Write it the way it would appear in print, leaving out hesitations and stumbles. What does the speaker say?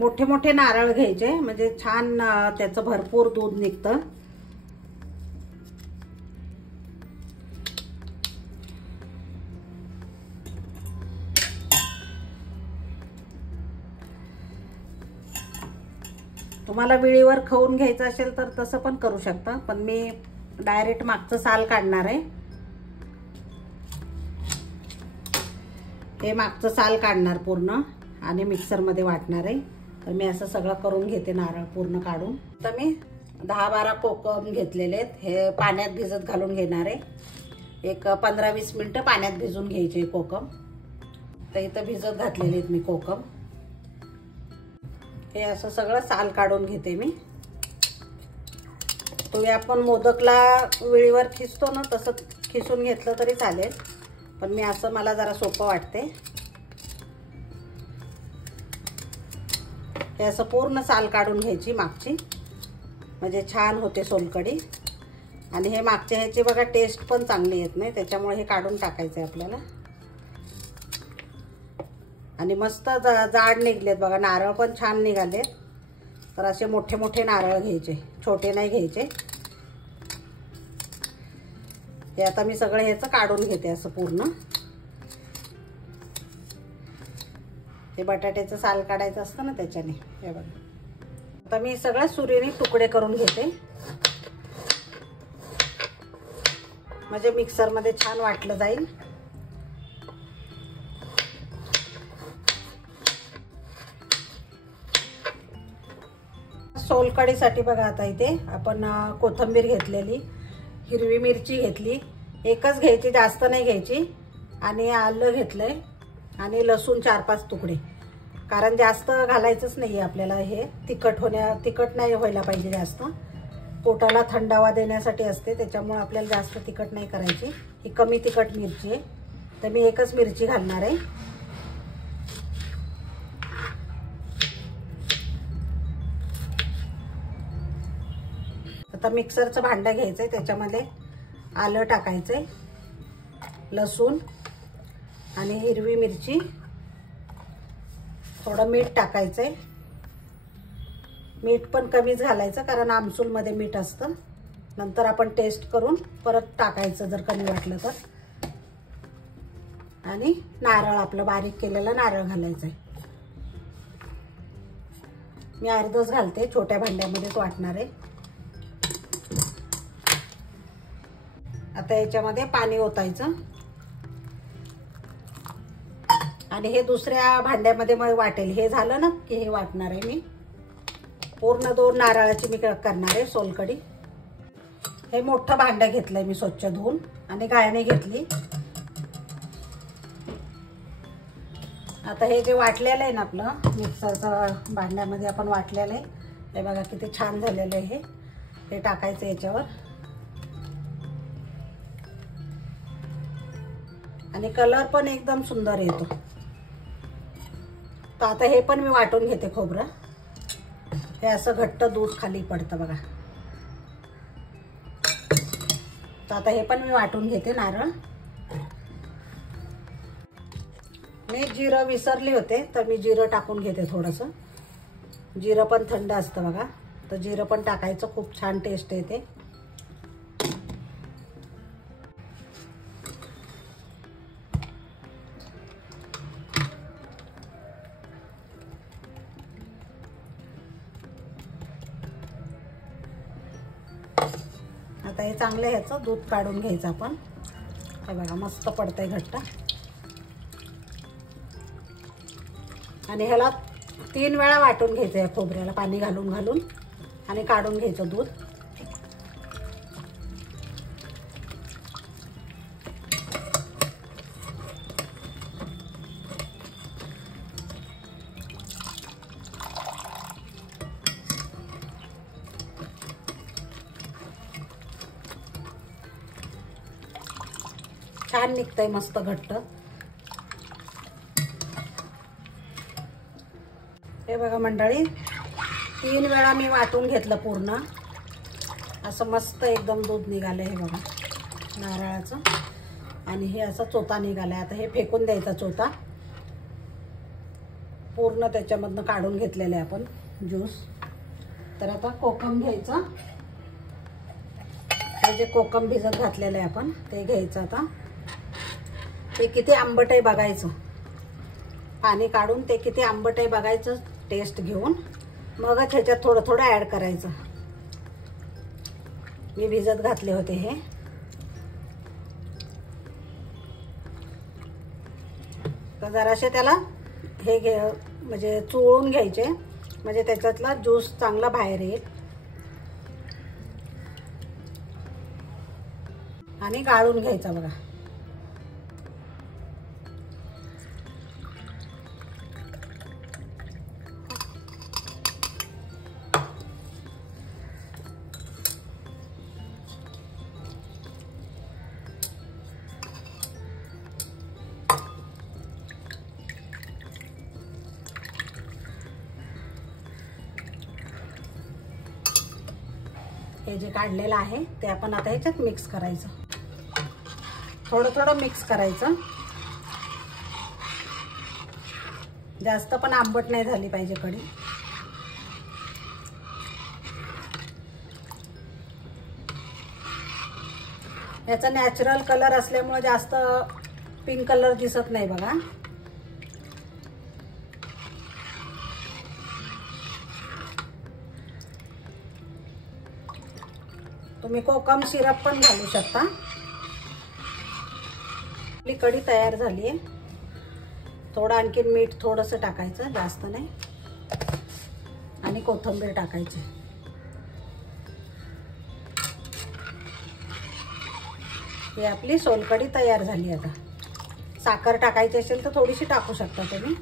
मोठे मोठे नारळ घ्यायचे, म्हणजे छान त्याचं भरपूर दूध निघतं. तुम्हाला विळीवर खवून घ्यायचं असेल तर तसं पण करू शकता, पण मी डायरेक्ट मागचं साल काढणार आहे. हे मागचं साल काढणार पूर्ण आणि मिक्सर मध्ये वाटणार आहे. तर मी असं सगळं करून घेते नारळ पूर्ण काढून. तर मी 10-12 कोकम घेतलेले आहेत. हे पाण्यात भिजत घालून घेणार आहे. एक 15-20 मिनिटं पाण्यात भिजून घ्यायचे कोकम. तर इथं भिजत घातलेले आहेत मी कोकम. हे असं सगळं साल काढून घेते मी. तुम्ही आपण मोदकला विळीवर खिसतो ना तसं खिसून घेतलं तरी चालेल, पण मी असं मला जरा सोपं वाटते. हे असं पूर्ण साल काढून घ्यायची मागची, म्हणजे छान होते सोलकढी. आणि हे मागच्या ह्याची बघा टेस्ट पण चांगली येत नाही, त्याच्यामुळे हे काढून टाकायचं आहे आपल्याला. आणि मस्त जाड निघलेत बघा, नारळ पण छान निघाले. तर असे मोठे मोठे नारळ घ्यायचे, छोटे नाही घ्यायचे. हे आता मी सगळं ह्याचं काढून घेते असं पूर्ण. हे बटाट्याचं साल काढायचं असतं ना त्याच्याने. हे बघा आता मी सगळं सुरीने तुकडे करून घेते, म्हणजे मिक्सर मध्ये छान वाटलं जाईल. सोलकढीसाठी बघा आता इथे आपण कोथिंबीर घेतलेली, हिरवी मिरची घेतली, एकच घ्यायची, जास्त नाही घ्यायची. आणि आलं घेतलंय आणि लसूण 4-5 तुकडे, कारण जास्त घालायचंच नाहीये आपल्याला. हे तिखट नाही व्हायला पाहिजे जास्त. पोटाला थंडावा देण्यासाठी असते, त्याच्यामुळे आपल्याला जास्त तिखट नाही करायची. ही कमी तिखट मिरची आहे, तर मी एकच मिरची घालणार आहे. आता मिक्सरचं भांडं घ्यायचंय, त्याच्यामध्ये आलं टाकायचंय, लसूण आणि हिरवी मिरची, थोडं मीठ टाकायचंय. मीठ पण कमीच घालायचं, कारण आमसूलमध्ये मीठ असतं. नंतर आपण टेस्ट करून परत टाकायचं जर कमी वाटलं तर. आणि नारळ आपलं बारीक केलेलं नारळ घालायचंय. मी अर्धच घालते, छोट्या भांड्यामध्येच वाटणार आहे. आता याच्यामध्ये पाणी ओतायचं आणि हे दुसऱ्या भांड्यामध्ये मग वाटेल. हे झालं ना की हे वाटणार आहे मी. पूर्ण 2 नारळाची मी करणार आहे सोलकढी. हे मोठं भांडं घेतलंय मी स्वच्छ धुवून आणि गाळणी घेतली. आता हे जे वाटलेलं आहे ना आपलं मिक्सरचं भांड्यामध्ये आपण वाटलेलं आहे, हे बघा किती छान झालेलं आहे. हे टाकायचं याच्यावर आणि कलर पण एकदम सुंदर येतो. तर आता हे पण मी वाटून घेते खोबरं. हे असं घट्ट दूध खाली पडतं बघा. तर आता हे पण मी वाटून घेते नारळ. मी जिरं विसरले होते, तर मी जिरं टाकून घेते थोडंसं. जिरं पण थंड असतं बघा, तर जिरं पण टाकायचं, खूप छान टेस्ट येते. आता हे चांगलं ह्याचं दूध काढून घ्यायचं आपण. हे बघा मस्त पडतंय घट्ट. आणि ह्याला 3 वेळा वाटून घ्यायचं या खोबऱ्याला, पाणी घालून घालून आणि काढून घ्यायचं दूध. छान निघतंय मस्त घट्ट. हे बघा मंडळी, 3 वेळा मी वाटून घेतलं पूर्ण. असं मस्त एकदम दूध निघालं हे बघा नारळाचं. आणि हे असं चोथा निघालाय. आता हे फेकून द्यायचा चोथा. पूर्ण त्याच्यामधनं काढून घेतलेलं आहे आपण ज्यूस. तर आता कोकम घ्यायचं. हे जे कोकम भिजत घातलेलं आहे आपण ते घ्यायचं. आता ते किती आंबट आहे बघायचं, पाणी काढून ते किती आंबट आहे बघायचं टेस्ट घेऊन, मगच ह्याच्यात थोडं थोडं ॲड करायचं. मी भिजत घातले होते हे. तर जराशे त्याला हे म्हणजे चोळून घ्यायचे, म्हणजे त्याच्यातला ज्यूस चांगला बाहेर येईल. आणि गाळून घ्यायचा बघा. हे जे काढलेलं आहे ते आपण आता ह्याच्यात मिक्स करायचं. थोडं थोडं मिक्स करायचं. जास्त पण आंबट नाही झाली पाहिजे कढी. याचा नॅचरल कलर असल्यामुळे जास्त पिंक कलर दिसत नाही बघा. तुम्ही कोकम सिरप पण घालू शकता. आपली कढी तयार झाली आहे. थोडं आणखी मीठ थोडंसं टाकायचं, जास्त नाही, आणि कोथिंबीर टाकायची. ही आपली सोलकढी तयार झाली. आता साखर टाकायची असेल तर थोडीशी टाकू शकता तुम्ही.